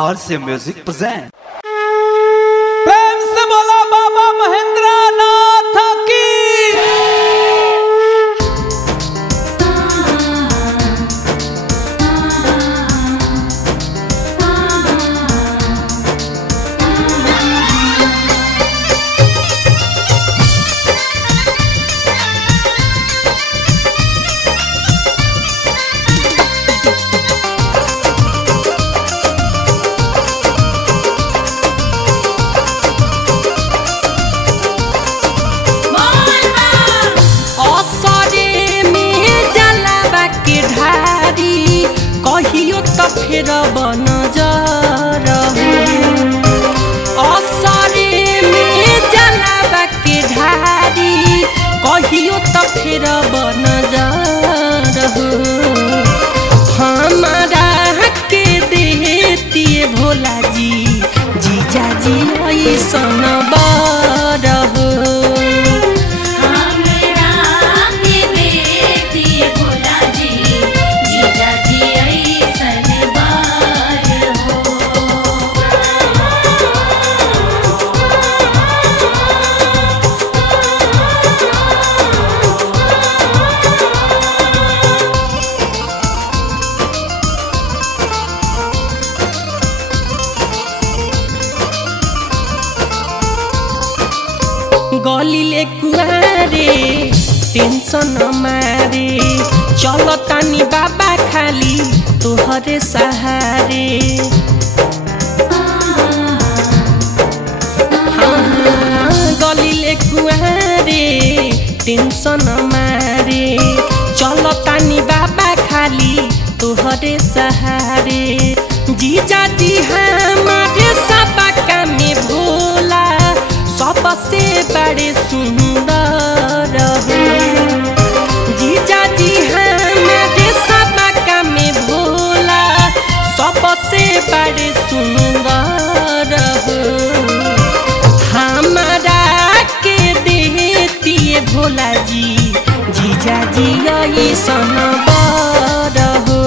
RC Music present। प्रेम से बोला बाबा महेंद्र नाथ की। कहियो तो फिर बन जा असरे में जलावा के ढारी कहियो तो फिर बन जा हमारा के देती भोला जी जीजा जी ऐसन बरहो गली ले कुआरे टेंशन मारे चलो तानी बाबा खाली तोहरे सहारे गली ले कुआरे टेंशन मारे चलो तानी बाबा खाली तोहरे सहारे जीजा जी हमारे सबका में भोला सबसे बड़े सुंदर जीजा जी हमारे सबका में भोला सबसे बड़े सुंदर हमारा के देती भोला जी जीजा जी ऐसन बरहो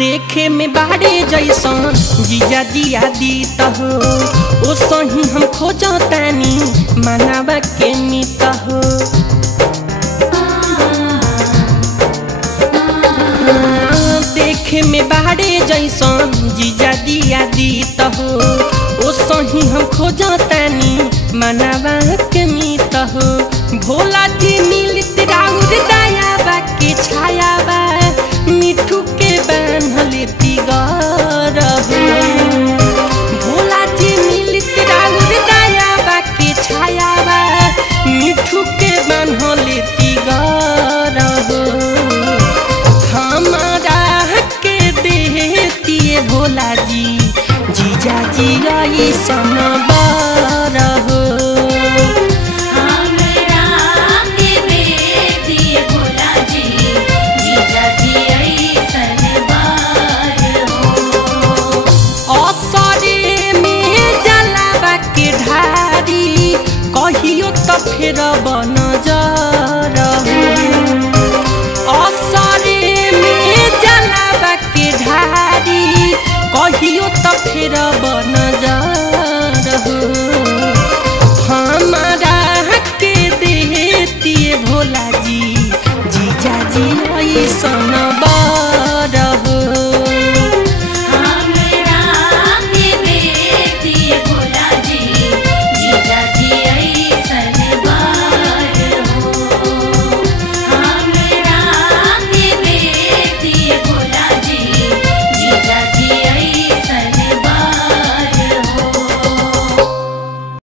देखे में बाड़े जैसन जीजा जी आदि हो ओ सही हम खोजतानी मनावा के मित हो देखे में बाड़े जैसन जीजा जी आदि हो ओ सही हम खोजतानी मनावा के मित हो भोला जी मिलित राउर दयावा के छायावा मिठू के बान्हले तिगर भोला जी मिलित राउर दयावा के छायावा मिठू के बान्हले तिगर हमारा के देती भोला जी जीजा जी ऐसन